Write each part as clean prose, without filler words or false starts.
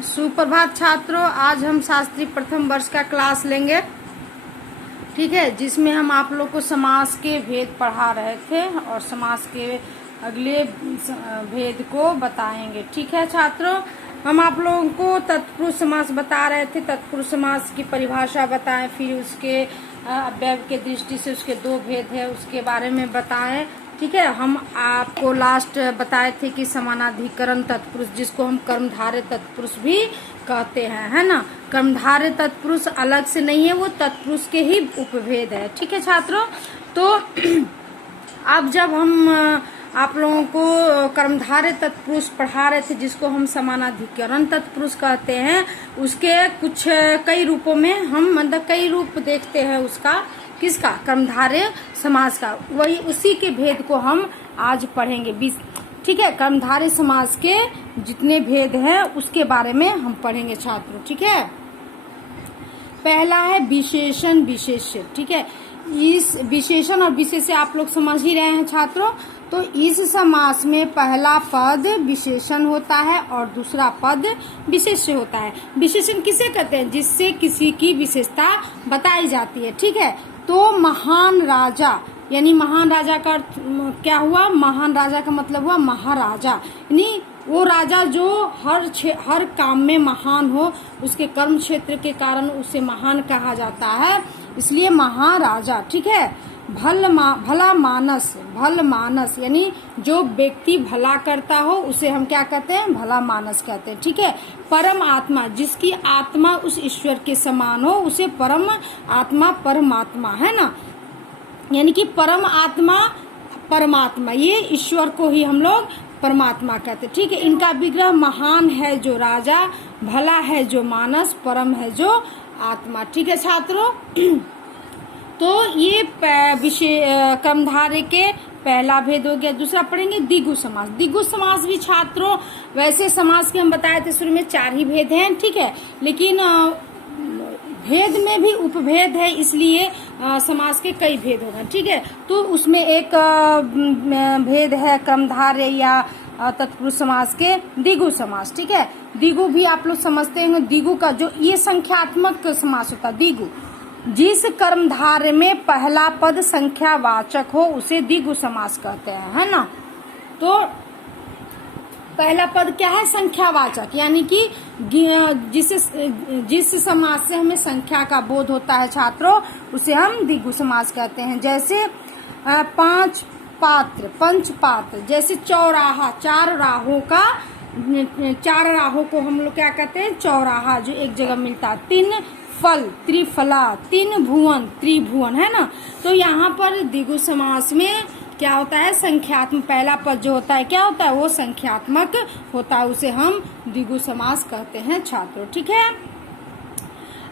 सुप्रभात छात्रों, आज हम शास्त्री प्रथम वर्ष का क्लास लेंगे। ठीक है, जिसमें हम आप लोग को समास के भेद पढ़ा रहे थे और समास के अगले भेद को बताएंगे। ठीक है छात्रों, हम आप लोगों को तत्पुरुष समास बता रहे थे, तत्पुरुष समास की परिभाषा बताएं, फिर उसके अव्यय के दृष्टि से उसके दो भेद है उसके बारे में बताएं। ठीक है, हम आपको लास्ट बताए थे कि समानाधिकरण तत्पुरुष, जिसको हम कर्मधारय तत्पुरुष भी कहते हैं, है ना। कर्मधारय तत्पुरुष अलग से नहीं है, वो तत्पुरुष के ही उपभेद है। ठीक है छात्रों, तो अब जब हम आप लोगों को कर्मधारय तत्पुरुष पढ़ा रहे थे, जिसको हम समानाधिकरण तत्पुरुष कहते हैं, उसके कुछ कई रूपों में हम मतलब कई रूप देखते हैं उसका, किसका, कर्मधारय समास का। वही उसी के भेद को हम आज पढ़ेंगे। ठीक है, कर्मधारय समास के जितने भेद हैं उसके बारे में हम पढ़ेंगे छात्रों। ठीक है, पहला है विशेषण विशेष्य। ठीक है, इस विशेषण और विशेष्य आप लोग समझ ही रहे हैं छात्रों। तो इस समास में पहला पद विशेषण होता है और दूसरा पद विशेष्य होता है। विशेषण किसे कहते हैं? जिससे किसी की विशेषता बताई जाती है। ठीक है, तो महान राजा, यानी महान राजा का अर्थ क्या हुआ? महान राजा का मतलब हुआ महाराजा, यानी वो राजा जो हर काम में महान हो, उसके कर्म क्षेत्र के कारण उसे महान कहा जाता है, इसलिए महाराजा। ठीक है, भला मानस, भल मानस यानी जो व्यक्ति भला करता हो उसे हम क्या कहते हैं? भला मानस कहते हैं। ठीक है, परम आत्मा, जिसकी आत्मा उस ईश्वर के समान हो उसे परम आत्मा परमात्मा, है ना। यानी कि परम आत्मा परमात्मा, ये ईश्वर को ही हम लोग परमात्मा कहते हैं। ठीक है, इनका विग्रह महान है जो राजा, भला है जो मानस, परम है जो आत्मा। ठीक है छात्रों, तो ये कर्मधारय के पहला भेद हो गया। दूसरा पढ़ेंगे द्विगु समास। द्विगु समास भी छात्रों, वैसे समास के हम बताए थे शुरू में 4 ही भेद हैं। ठीक है, लेकिन भेद में भी उपभेद है, इसलिए समास के कई भेद होगा। ठीक है, तो उसमें एक भेद है कर्मधारय या तत्पुरुष समास के द्विगु समास। ठीक है, द्विगु भी आप लोग समझते हैं। द्विगु का जो ये संख्यात्मक समास होता है, द्विगु, जिस कर्मधारय में पहला पद संख्यावाचक हो उसे द्विगु समास कहते हैं, है ना। तो पहला पद क्या है? संख्यावाचक, यानी कि जिस समास से हमें संख्या का बोध होता है छात्रों, उसे हम द्विगु समास कहते हैं। जैसे 5 पात्र, पंच पात्र, जैसे चौराहा, 4 राहों का, 4 राहों को हम लोग क्या कहते हैं? चौराहा, जो एक जगह मिलता है। 3 फल, त्रिफला, 3 भुवन, त्रिभुवन, है ना। तो यहाँ पर द्विगु समास में क्या होता है? संख्यात्मक, पहला पद जो होता है क्या होता है? वो संख्यात्मक होता है, उसे हम द्विगु समास कहते हैं छात्रों। ठीक है,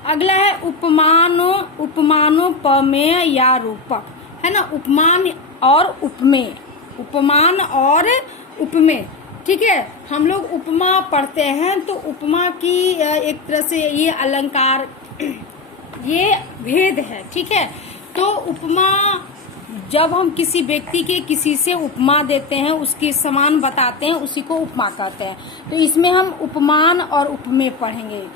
अगला है उपमानोपमेय या रूपक, है ना। उपमान और उपमेय, उपमान और उपमेय। ठीक है, हम लोग उपमा पढ़ते हैं, तो उपमा की एक तरह से ये अलंकार, ये भेद है। ठीक है, तो उपमा, जब हम किसी व्यक्ति के किसी से उपमा देते हैं, उसके समान बताते हैं, उसी को उपमा कहते हैं। तो इसमें हम उपमान और उपमेय पढ़ेंगे।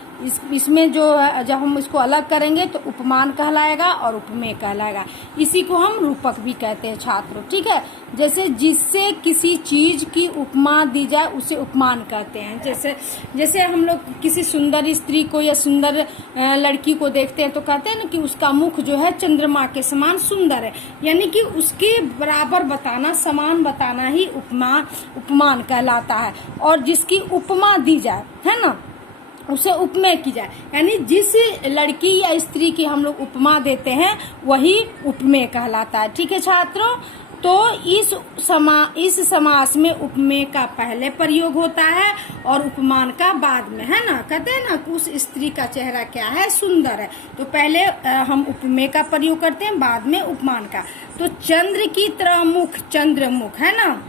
इसमें जो जब हम इसको अलग करेंगे तो उपमान कहलाएगा और उपमेय कहलाएगा। इसी को हम रूपक भी कहते हैं छात्रों। ठीक है, जैसे जिससे किसी चीज की उपमा दी जाए उसे उपमान कहते हैं। जैसे हम लोग किसी सुंदर स्त्री को या सुंदर लड़की को देखते हैं तो कहते हैं ना कि उसका मुख जो है चंद्रमा के समान सुंदर है, यानी कि उसके बराबर बताना, समान बताना ही उपमान कहलाता है। और जिसकी उपमा दी जाए, है ना, उसे उपमेय की जाए, यानी जिस लड़की या स्त्री की हम लोग उपमा देते हैं वही उपमेय कहलाता है। ठीक है छात्रों, तो इस समास में उपमेय का पहले प्रयोग होता है और उपमान का बाद में, है ना। कहते हैं ना कि उस स्त्री का चेहरा क्या है? सुंदर है, तो पहले हम उपमेय का प्रयोग करते हैं, बाद में उपमान का। तो चंद्र की तरह मुख, चंद्रमुख, है ना,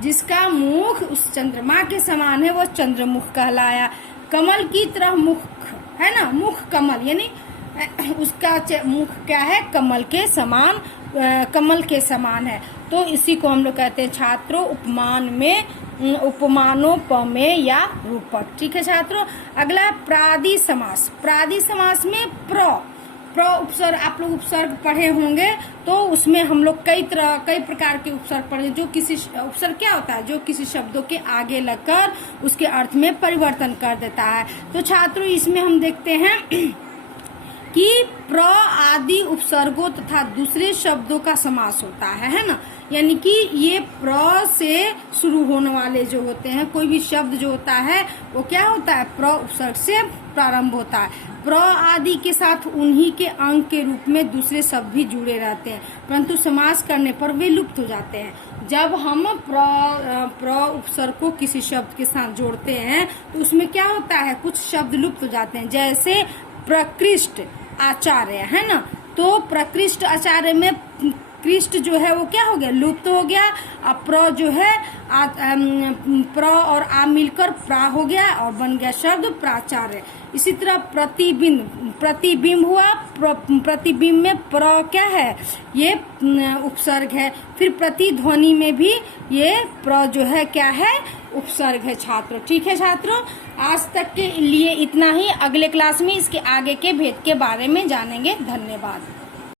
जिसका मुख उस चंद्रमा के समान है वो चंद्रमुख कहलाया। कमल की तरह मुख, है ना, मुख कमल, यानी उसका मुख क्या है? कमल के समान, कमल के समान है। तो इसी को हम लोग कहते हैं छात्रों उपमान में उपमानोपमेय या रूपक। ठीक है छात्रों। अगला प्रादि समास। प्रादि समास में प्र उपसर्ग, आप लोग उपसर्ग पढ़े होंगे, तो उसमें हम लोग कई प्रकार के उपसर्ग पढ़े। जो किसी उपसर्ग क्या होता है, जो किसी शब्दों के आगे लगकर उसके अर्थ में परिवर्तन कर देता है। तो छात्रों इसमें हम देखते हैं कि प्र आदि उपसर्गों तथा दूसरे शब्दों का समास होता है ना। यानी कि ये प्र से शुरू होने वाले जो होते हैं, कोई भी शब्द जो होता है वो क्या होता है, प्र उपसर्ग से प्रारंभ होता है। प्र आदि के साथ उन्हीं के अंग के रूप में दूसरे शब्द भी जुड़े रहते हैं, परंतु समास करने पर वे लुप्त हो जाते हैं। जब हम प्र उपसर्ग को किसी शब्द के साथ जोड़ते हैं तो उसमें क्या होता है, कुछ शब्द लुप्त हो जाते हैं। जैसे प्रकृष्ट आचार्य है ना, तो प्रकृष्ट आचार्य में कृष्ट जो है वो क्या हो गया, लुप्त हो गया। अब प्र जो है प्र और आ मिलकर प्रा हो गया और बन गया शब्द प्राचार्य। इसी तरह प्रतिबिंब हुआ, प्रतिबिंब में प्र क्या है, ये उपसर्ग है। फिर प्रतिध्वनि में भी ये प्र जो है क्या है, उपसर्ग है छात्रों। ठीक है छात्रों, आज तक के लिए इतना ही। अगले क्लास में इसके आगे के भेद के बारे में जानेंगे। धन्यवाद।